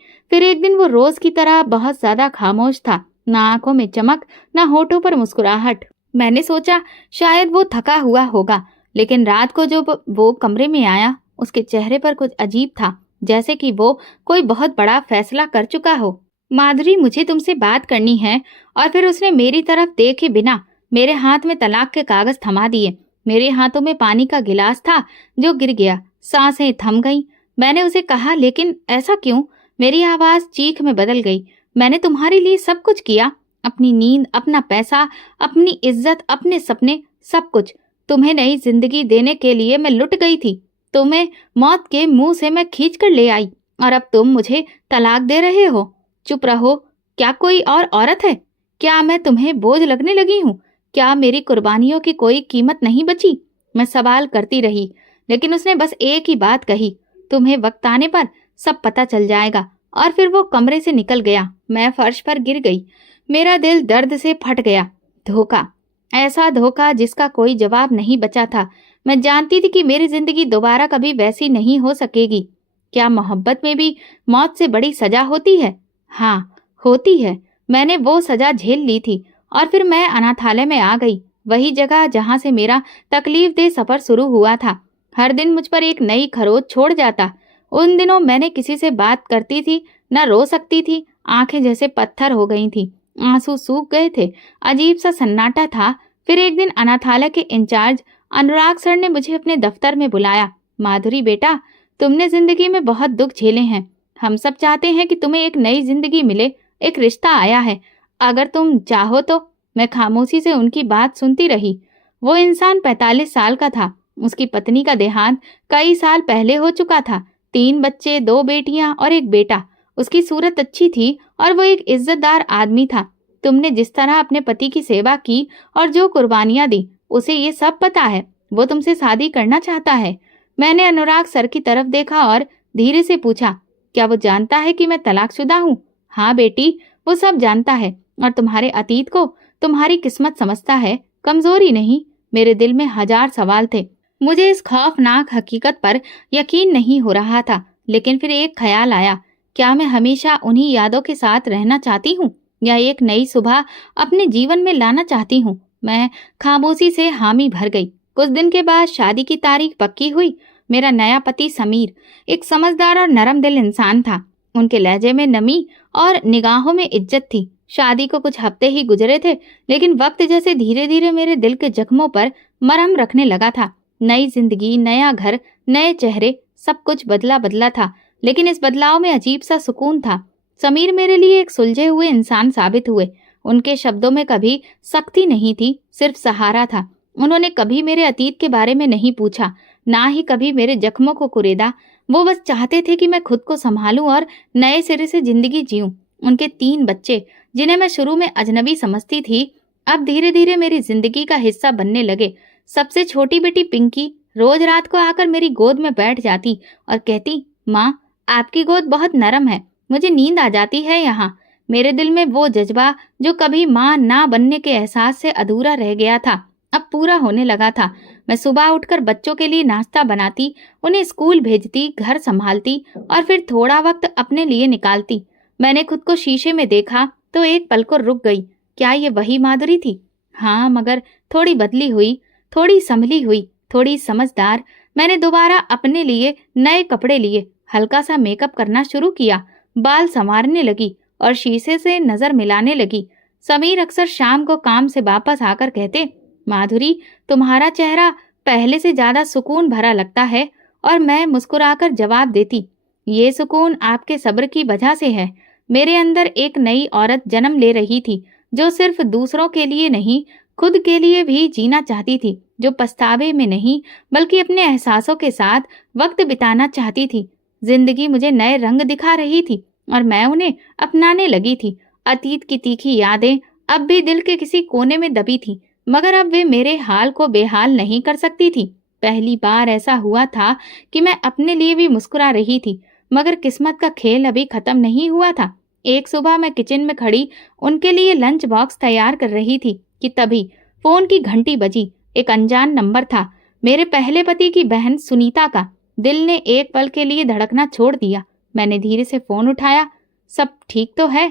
फिर एक दिन वो रोज की तरह बहुत ज्यादा खामोश था, ना आंखों में चमक, ना होठों पर मुस्कुराहट। मैंने सोचा शायद वो थका हुआ होगा, लेकिन रात को जो वो कमरे में आया, उसके चेहरे पर कुछ अजीब था, जैसे कि वो कोई बहुत बड़ा फैसला कर चुका हो। माधुरी, मुझे तुमसे बात करनी है। और फिर उसने मेरी तरफ देखे बिना मेरे हाथ में तलाक के कागज थमा दिए। मेरे हाथों में पानी का गिलास था जो गिर गया, सांसें थम गईं। मैंने उसे कहा, लेकिन ऐसा क्यों? मेरी आवाज चीख में बदल गई। मैंने तुम्हारे लिए सब कुछ किया, अपनी नींद, अपना पैसा, अपनी इज्जत, अपने सपने, सब कुछ। तुम्हें नई जिंदगी देने के लिए मैं लुट गई थी। तुम्हें मौत के मुंह से मैं खींच कर ले आई, और अब तुम मुझे तलाक दे रहे हो। चुप रहो। क्या कोई और औरत है? क्या मैं तुम्हें बोझ लगने लगी हूँ? क्या मेरी कुर्बानियों की कोई कीमत नहीं बची? मैं सवाल करती रही, लेकिन उसने बस एक ही बात कही, तुम्हें वक्त आने पर सब पता चल जाएगा। और फिर वो कमरे से निकल गया। मैं फर्श पर गिर गई। मेरा दिल दर्द से फट गया। धोखा, ऐसा धोखा जिसका कोई जवाब नहीं बचा था। मैं जानती थी कि मेरी जिंदगी दोबारा कभी वैसी नहीं हो सकेगी। क्या मोहब्बत में भी मौत से बड़ी सजा होती है? हाँ, होती है। मैंने वो सजा झेल ली थी, और फिर मैं अनाथालय में आ गई, वही जगह जहां से मेरा तकलीफदेह सफर शुरू हुआ था। हर दिन मुझ पर एक नई खरोच छोड़ जाता। उन दिनों मैंने किसी से बात करती थी, न रो सकती थी। आंखें जैसे पत्थर हो गई थी, आंसू सूख गए थे, अजीब सा सन्नाटा था। फिर एक दिन अनाथालय के इंचार्ज अनुराग सर ने मुझे अपने दफ्तर में बुलाया। माधुरी बेटा, तुमने जिंदगी में बहुत दुख झेले हैं। हम सब चाहते हैं कि तुम्हें एक नई जिंदगी मिले, एक रिश्ता आया है, अगर तुम चाहो तो। मैं खामोशी से उनकी बात सुनती रही। वो इंसान 45 साल का था। उसकी पत्नी का देहांत कई साल पहले हो चुका था। 3 बच्चे, 2 बेटियां और एक बेटा। उसकी सूरत अच्छी थी और वो एक इज्जतदार आदमी था। तुमने जिस तरह अपने पति की सेवा की और जो कुर्बानियां दी, उसे ये सब पता है। वो तुमसे शादी करना चाहता है। मैंने अनुराग सर की तरफ देखा और धीरे से पूछा, क्या वो जानता है कि मैं तलाकशुदा हूँ? हाँ बेटी, वो सब जानता है, और तुम्हारे अतीत को तुम्हारी किस्मत समझता है, कमजोरी नहीं। मेरे दिल में हजार सवाल थे। मुझे इस खौफनाक हकीकत पर यकीन नहीं हो रहा था, लेकिन फिर एक ख्याल आया, क्या मैं हमेशा उन्हीं यादों के साथ रहना चाहती हूँ, या एक नई सुबह अपने जीवन में लाना चाहती हूँ? मैं खामोशी से हामी भर गई। कुछ दिन के बाद शादी की तारीख पक्की हुई। मेरा नया पति समीर एक समझदार और नरम दिल इंसान था। उनके लहजे में नमी और निगाहों में इज्जत थी। शादी को कुछ हफ्ते ही गुजरे थे, लेकिन वक्त जैसे धीरे धीरे मेरे दिल के जख्मों पर मरहम रखने लगा था। नई जिंदगी, नया घर, नए चेहरे, सब कुछ बदला बदला था, लेकिन इस बदलाव में अजीब सा सुकून था। समीर मेरे लिए एक सुलझे हुए इंसान साबित हुए। उनके शब्दों में कभी सख्ती नहीं थी, सिर्फ सहारा था। उन्होंने कभी मेरे अतीत के बारे में नहीं पूछा, ना ही कभी मेरे जख्मों को कुरेदा। वो बस चाहते थे कि मैं खुद को संभालूं और नए सिरे से जिंदगी जीऊं। उनके 3 बच्चे, जिन्हें मैं शुरू में अजनबी समझती थी, अब धीरे धीरे मेरी जिंदगी का हिस्सा बनने लगे। सबसे छोटी बेटी पिंकी रोज रात को आकर मेरी गोद में बैठ जाती और कहती, माँ, आपकी गोद बहुत नरम है, मुझे नींद आ जाती है यहाँ। मेरे दिल में वो जज्बा जो कभी माँ ना बनने के एहसास से अधूरा रह गया था, अब पूरा होने लगा था। मैं सुबह उठकर बच्चों के लिए नाश्ता बनाती, उन्हें स्कूल भेजती, घर संभालती और फिर थोड़ा वक्त अपने लिए निकालती। मैंने खुद को शीशे में देखा तो एक पल को रुक गई। क्या ये वही माधुरी थी? हाँ, मगर थोड़ी बदली हुई, थोड़ी संभली हुई, थोड़ी समझदार। मैंने दोबारा अपने लिए नए कपड़े लिए, हल्का सा मेकअप करना शुरू किया, बाल संवारने लगी और शीशे से नजर मिलाने लगी। समीर अक्सर शाम को काम से वापस आकर कहते, माधुरी, तुम्हारा चेहरा पहले से ज्यादा सुकून भरा लगता है। और मैं मुस्कुराकर जवाब देती, ये सुकून आपके सब्र की वजह से है। मेरे अंदर एक नई औरत जन्म ले रही थी, जो सिर्फ दूसरों के लिए नहीं, खुद के लिए भी जीना चाहती थी, जो पछतावे में नहीं बल्कि अपने एहसासों के साथ वक्त बिताना चाहती थी। जिंदगी मुझे नए रंग दिखा रही थी और मैं उन्हें अपनाने लगी थी। अतीत की तीखी यादें अब भी दिल के किसी कोने में दबी थी, मगर अब वे मेरे हाल को बेहाल नहीं कर सकती थी। पहली बार ऐसा हुआ था कि मैं अपने लिए भी मुस्कुरा रही थी, मगर किस्मत का खेल अभी खत्म नहीं हुआ था। एक सुबह मैं किचन में खड़ी उनके लिए लंच बॉक्स तैयार कर रही थी कि तभी फोन की घंटी बजी। एक अनजान नंबर था, मेरे पहले पति की बहन सुनीता का। दिल ने एक पल के लिए धड़कना छोड़ दिया। मैंने धीरे से फोन उठाया। सब ठीक तो है?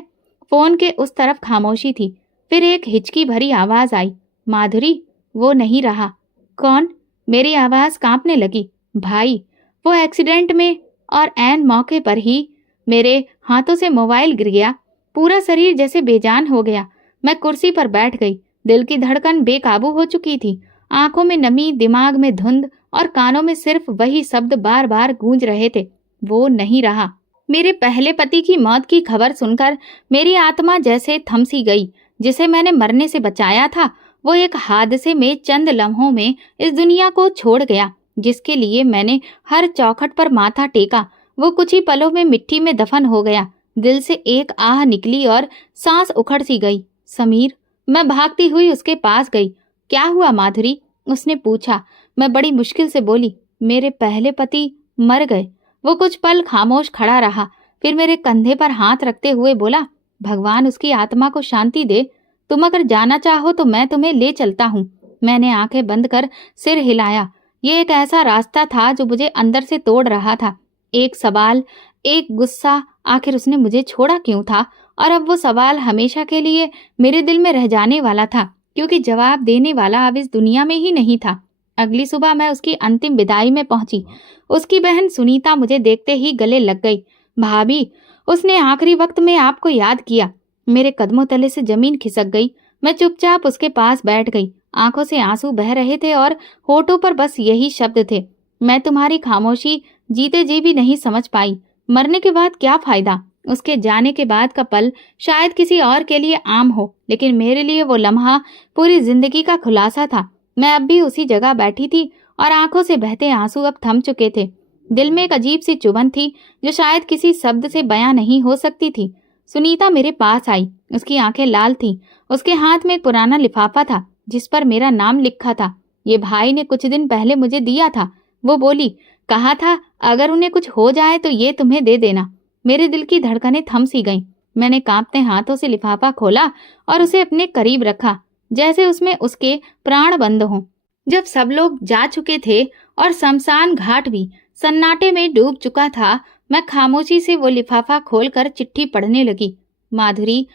फोन के उस तरफ खामोशी थी। फिर एक हिचकी भरी आवाज आई, माधुरी। वो नहीं रहा। कौन? मेरी आवाज कांपने लगी। भाई, वो एक्सीडेंट में। और ऐन मौके पर ही मेरे हाथों से मोबाइल गिर गया। पूरा शरीर जैसे बेजान हो गया। मैं कुर्सी पर बैठ गई। दिल की धड़कन बेकाबू हो चुकी थी। आंखों में नमी, दिमाग में धुंध और कानों में सिर्फ वही शब्द बार बार गूंज रहे थे, वो नहीं रहा। मेरे पहले पति की मौत की खबर सुनकर मेरी आत्मा जैसे थम सी गई। जिसे मैंने मरने से बचाया था, वो एक हादसे में चंद लम्हों में इस दुनिया को छोड़ गया। जिसके लिए मैंने हर चौखट पर माथा टेका, वो कुछ ही पलों में मिट्टी में दफन हो गया। दिल से एक आह निकली और सांस उखड़ सी गई। समीर। मैं भागती हुई उसके पास गई। क्या हुआ माधुरी? उसने पूछा। मैं बड़ी मुश्किल से बोली, मेरे पहले पति मर गए। वो कुछ पल खामोश खड़ा रहा, फिर मेरे कंधे पर हाथ रखते हुए बोला, भगवान उसकी आत्मा को शांति दे। तुम अगर जाना चाहो तो मैं तुम्हें ले चलता हूँ। मैंने आंखें बंद कर सिर हिलाया। ये एक ऐसा रास्ता था जो मुझे अंदर से तोड़ रहा था। एक सवाल, एक गुस्सा, आखिर उसने मुझे छोड़ा क्यों था? और अब वो सवाल हमेशा के लिए मेरे दिल में रह जाने वाला था, क्योंकि जवाब देने वाला अब इस दुनिया में ही नहीं था। अगली सुबह मैं उसकी अंतिम विदाई में पहुंची। उसकी बहन सुनीता मुझे देखते ही गले लग गई। भाभी, उसने आखिरी वक्त में आपको याद किया। मेरे कदमों तले से जमीन खिसक गई। मैं चुपचाप उसके पास बैठ गई। आंखों से आंसू बह रहे थे और होठों पर बस यही शब्द थे, मैं तुम्हारी खामोशी जीते जी भी नहीं समझ पाई। मरने के बाद क्या फायदा? उसके जाने के बाद का पल शायद किसी और के लिए आम हो, लेकिन मेरे लिए वो लम्हा पूरी जिंदगी का खुलासा था। मैं अब भी उसी जगह बैठी थी और आंखों से बहते आंसू अब थम चुके थे। दिल में एक अजीब सी चुभन थी जो शायद किसी शब्द से बयां नहीं हो सकती थी। सुनीता मेरे पास आई। उसकी आंखें लाल थीं। उसके हाथ में एक पुराना लिफाफा था जिस पर मेरा नाम लिखा था। ये भाई ने कुछ दिन पहले मुझे दिया था। वो बोली, कहा था अगर उन्हें कुछ हो जाए तो ये तुम्हें दे देना। मेरे दिल की धड़कनें थम सी गईं। मैंने कांपते हाथों से लिफाफा खोला और उसे अपने करीब रखा, जैसे उसमें उसके प्राण बंद हों। जब सब लोग जा चुके थे और शमशान घाट भी सन्नाटे में डूब चुका था, मैं खामोशी से वो लिफाफा खोलकर चिट्ठी पढ़ने लगी। माधुरी,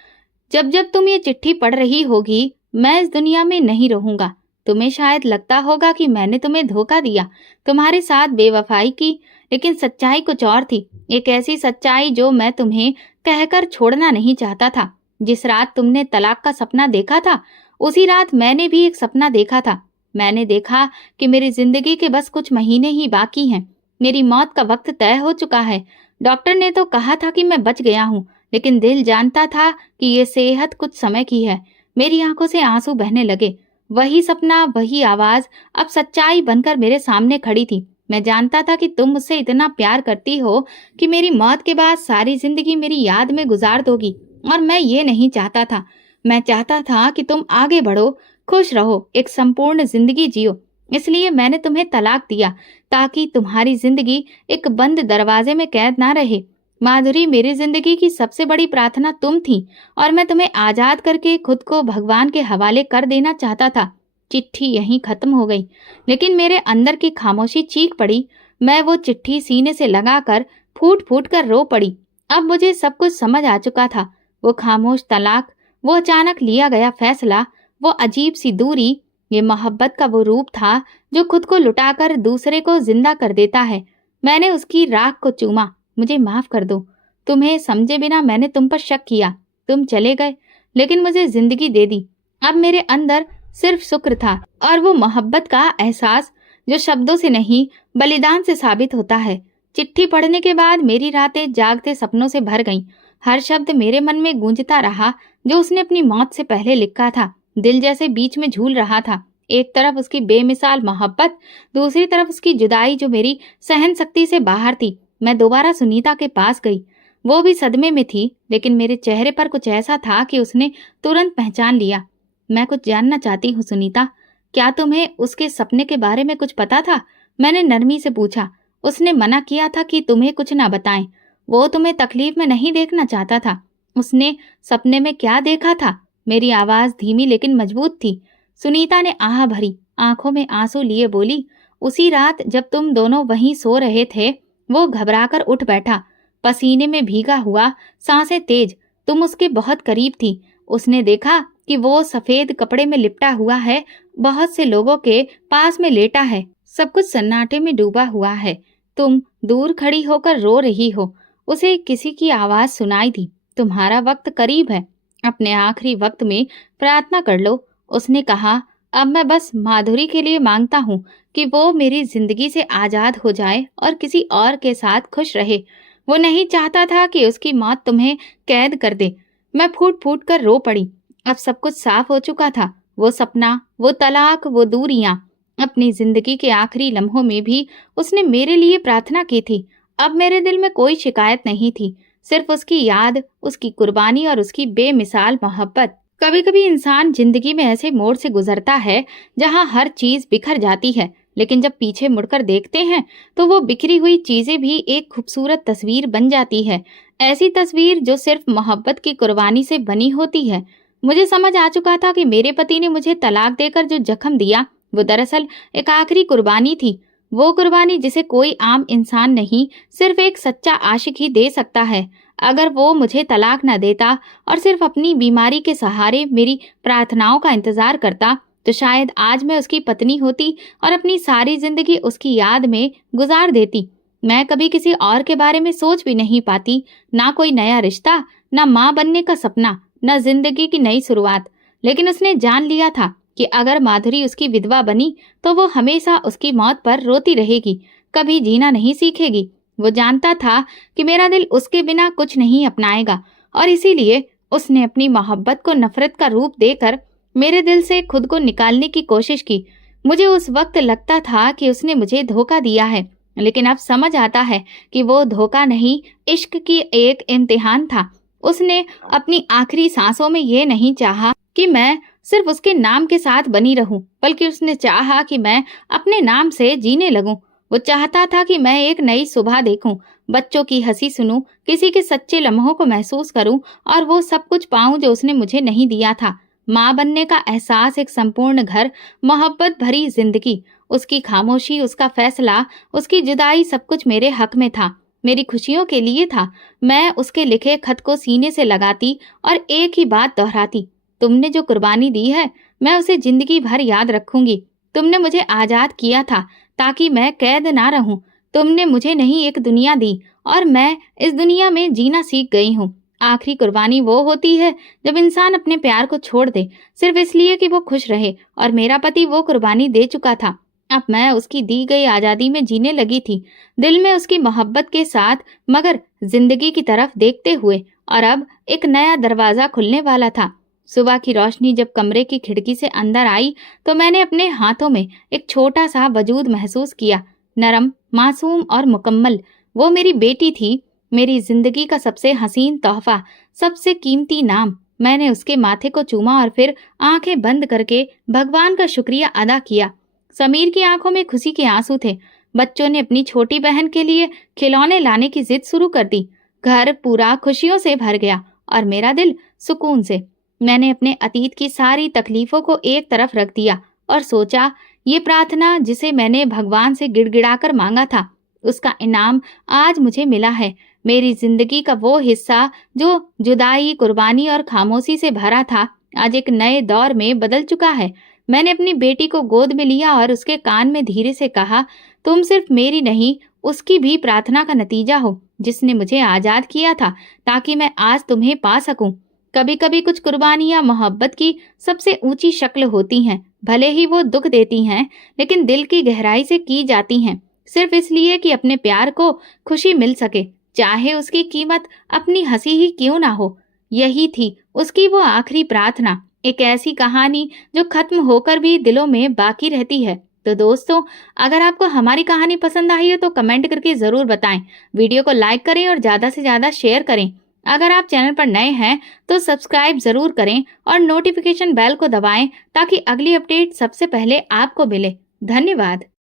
जब जब तुम ये चिट्ठी पढ़ रही होगी, मैं इस दुनिया में नहीं रहूंगा। तुम्हें शायद लगता होगा कि मैंने तुम्हें धोखा दिया, तुम्हारे साथ बेवफाई की, लेकिन सच्चाई कुछ और थी। एक ऐसी सच्चाई जो मैं तुम्हें कहकर छोड़ना नहीं चाहता था। जिस रात तुमने तलाक का सपना देखा था, उसी रात मैंने भी एक सपना देखा था। मैंने देखा कि मेरी जिंदगी के बस कुछ महीने ही बाकी हैं। मेरी मौत का वक्त तय हो चुका है। डॉक्टर ने तो कहा था कि मैं बच गया हूँ, लेकिन दिल जानता था कि ये सेहत कुछ समय की है। मेरी आंखों से आंसू बहने लगे। वही सपना, वही आवाज अब सच्चाई बनकर मेरे सामने खड़ी थी। मैं जानता था कि तुम मुझसे इतना प्यार करती हो कि मेरी मौत के बाद सारी जिंदगी मेरी याद में गुजार दोगी, और मैं ये नहीं चाहता था। मैं चाहता था कि तुम आगे बढ़ो, खुश रहो, एक संपूर्ण जिंदगी जियो। इसलिए मैंने तुम्हें तलाक दिया, ताकि तुम्हारी जिंदगी एक बंद दरवाजे में कैद ना रहे। माधुरी, मेरी जिंदगी की सबसे बड़ी प्रार्थना तुम थी, और मैं तुम्हें आजाद करके खुद को भगवान के हवाले कर देना चाहता था। चिट्ठी यहीं खत्म हो गई, लेकिन मेरे अंदर की खामोशी चीख पड़ी। मैं वो चिट्ठी सीने से लगाकर फूट फूट कर रो पड़ी। अब मुझे सब कुछ समझ आ चुका था। वो खामोश तलाक, वो अचानक लिया गया फैसला, वो अजीब सी दूरी, ये मोहब्बत का वो रूप था जो खुद को लुटाकर दूसरे को जिंदा कर देता है। मैंने उसकी राख को चूमा। मुझे माफ कर दो। तुम्हें समझे बिना मैंने तुम पर शक किया। तुम चले गए, लेकिन मुझे जिंदगी दे दी। अब मेरे अंदर सिर्फ शुक्र था, और वो मोहब्बत का एहसास जो शब्दों से नहीं बलिदान से साबित होता है। चिट्ठी पढ़ने के बाद मेरी रातें जागते सपनों से भर गईं। हर शब्द मेरे मन में गूंजता रहा जो उसने अपनी मौत से पहले लिखा था। दिल जैसे बीच में झूल रहा था। एक तरफ उसकी बेमिसाल मोहब्बत, दूसरी तरफ उसकी जुदाई जो मेरी सहन शक्ति से बाहर थी। मैं दोबारा सुनीता के पास गई। वो भी सदमे में थी, लेकिन मेरे चेहरे पर कुछ ऐसा था कि उसने तुरंत पहचान लिया। मैं कुछ जानना चाहती हूँ सुनीता, क्या तुम्हें उसके सपने के बारे में कुछ पता था? मैंने नरमी से पूछा। उसने मना किया था कि तुम्हें कुछ ना बताएं। वो तुम्हें तकलीफ में नहीं देखना चाहता था। उसने सपने में क्या देखा था? मेरी आवाज धीमी लेकिन मजबूत थी। सुनीता ने आह भरी आंखों में आंसू लिए बोली, उसी रात जब तुम दोनों वहीं सो रहे थे, वो घबराकर उठ बैठा, पसीने में भीगा हुआ, सांसें तेज। तुम उसके बहुत करीब थी। उसने देखा कि वो सफेद कपड़े में लिपटा हुआ है, बहुत से लोगों के पास में लेटा है, सब कुछ सन्नाटे में डूबा हुआ है। तुम दूर खड़ी होकर रो रही हो। उसे किसी की आवाज सुनाई दी, तुम्हारा वक्त करीब है, अपने आखिरी वक्त में प्रार्थना कर लो। उसने कहा, अब मैं बस माधुरी के लिए मांगता हूँ कि वो मेरी जिंदगी से आजाद हो जाए और किसी और के साथ खुश रहे। वो नहीं चाहता था कि उसकी मौत तुम्हें कैद कर दे। मैं फूट फूट कर रो पड़ी। अब सब कुछ साफ हो चुका था। वो सपना, वो तलाक, वो दूरियां। अपनी जिंदगी के आखिरी लम्हों में भी उसने मेरे लिए प्रार्थना की थी। अब मेरे दिल में कोई शिकायत नहीं थी, सिर्फ उसकी याद, उसकी कुर्बानी और उसकी बेमिसाल मोहब्बत। कभी कभी इंसान जिंदगी में ऐसे मोड़ से गुजरता है जहां हर चीज बिखर जाती है, लेकिन जब पीछे मुड़कर देखते हैं तो वो बिखरी हुई चीजें भी एक खूबसूरत तस्वीर बन जाती है। ऐसी तस्वीर जो सिर्फ मोहब्बत की कुर्बानी से बनी होती है। मुझे समझ आ चुका था कि मेरे पति ने मुझे तलाक देकर जो जख्म दिया, वो दरअसल एक आखिरी कुर्बानी थी। वो कुर्बानी जिसे कोई आम इंसान नहीं, सिर्फ एक सच्चा आशिक ही दे सकता है। अगर वो मुझे तलाक न देता और सिर्फ अपनी बीमारी के सहारे मेरी प्रार्थनाओं का इंतजार करता, तो शायद आज मैं उसकी पत्नी होती और अपनी सारी जिंदगी उसकी याद में गुजार देती। मैं कभी किसी और के बारे में सोच भी नहीं पाती, ना कोई नया रिश्ता, ना माँ बनने का सपना, ना जिंदगी की नई शुरुआत। लेकिन उसने जान लिया था कि अगर माधुरी उसकी विधवा बनी तो वो हमेशा उसकी मौत पर रोती रहेगी, कभी जीना नहीं सीखेगी। वो जानता था कि मेरा दिल उसके बिना कुछ नहीं अपनाएगा, और इसीलिए उसने अपनी मोहब्बत को नफरत का रूप देकर मेरे दिल से खुद को निकालने की कोशिश की। मुझे उस वक्त लगता था कि उसने मुझे धोखा दिया है, लेकिन अब समझ आता है कि वो धोखा नहीं, इश्क की एक इम्तिहान था। उसने अपनी आखिरी सांसों में ये नहीं चाहा कि मैं सिर्फ उसके नाम के साथ बनी रहूं, बल्कि उसने चाहा कि मैं अपने नाम से जीने लगूं। वो चाहता था कि मैं एक नई सुबह देखूं, बच्चों की हंसी सुनूं, किसी के सच्चे लम्हों को महसूस करूं और वो सब कुछ पाऊं जो उसने मुझे नहीं दिया था। माँ बनने का एहसास, एक संपूर्ण घर, मोहब्बत भरी जिंदगी। उसकी खामोशी, उसका फैसला, उसकी जुदाई, सब कुछ मेरे हक में था, मेरी खुशियों के लिए था। मैं उसके लिखे खत को सीने से लगाती और एक ही बात दोहराती, तुमने जो कुर्बानी दी है, मैं उसे जिंदगी भर याद रखूंगी। तुमने मुझे आजाद किया था ताकि मैं कैद ना रहूं। तुमने मुझे नहीं एक दुनिया दी, और मैं इस दुनिया में जीना सीख गई हूँ। आखिरी कुर्बानी वो होती है जब इंसान अपने प्यार को छोड़ दे, सिर्फ इसलिए कि वो खुश रहे, और मेरा पति वो कुर्बानी दे चुका था। अब मैं उसकी दी गई आजादी में जीने लगी थी, दिल में उसकी मोहब्बत के साथ, मगर जिंदगी की तरफ देखते हुए। और अब एक नया दरवाजा खुलने वाला था। सुबह की रोशनी जब कमरे की खिड़की से अंदर आई तो मैंने अपने हाथों में एक छोटा सा वजूद महसूस किया, नरम, मासूम और मुकम्मल। वो मेरी बेटी थी, मेरी जिंदगी का सबसे हसीन तोहफा, सबसे कीमती नाम। मैंने उसके माथे को चूमा और फिर आंखें बंद करके भगवान का शुक्रिया अदा किया। समीर की आंखों में खुशी के आंसू थे। बच्चों ने अपनी छोटी बहन के लिए खिलौने लाने की जिद शुरू कर दी। घर पूरा खुशियों से भर गया और मेरा दिल सुकून से। मैंने अपने अतीत की सारी तकलीफों को एक तरफ रख दिया और सोचा, ये प्रार्थना जिसे मैंने भगवान से गिड़गिड़ाकर मांगा था, उसका इनाम आज मुझे मिला है। मेरी जिंदगी का वो हिस्सा जो जुदाई, कुर्बानी और खामोशी से भरा था, आज एक नए दौर में बदल चुका है। मैंने अपनी बेटी को गोद में लिया और उसके कान में धीरे से कहा, तुम सिर्फ मेरी नहीं, उसकी भी प्रार्थना का नतीजा हो, जिसने मुझे आजाद किया था ताकि मैं आज तुम्हें पा सकूं। कभी कभी कुछ कुर्बानियां मोहब्बत की सबसे ऊंची शक्ल होती हैं। भले ही वो दुख देती हैं, लेकिन दिल की गहराई से की जाती हैं, सिर्फ इसलिए कि अपने प्यार को खुशी मिल सके, चाहे उसकी कीमत अपनी हंसी ही क्यों ना हो। यही थी उसकी वो आखिरी प्रार्थना, एक ऐसी कहानी जो खत्म होकर भी दिलों में बाकी रहती है। तो दोस्तों, अगर आपको हमारी कहानी पसंद आई है तो कमेंट करके जरूर बताएं, वीडियो को लाइक करें और ज्यादा से ज्यादा शेयर करें। अगर आप चैनल पर नए हैं तो सब्सक्राइब जरूर करें और नोटिफिकेशन बेल को दबाएं ताकि अगली अपडेट सबसे पहले आपको मिले। धन्यवाद।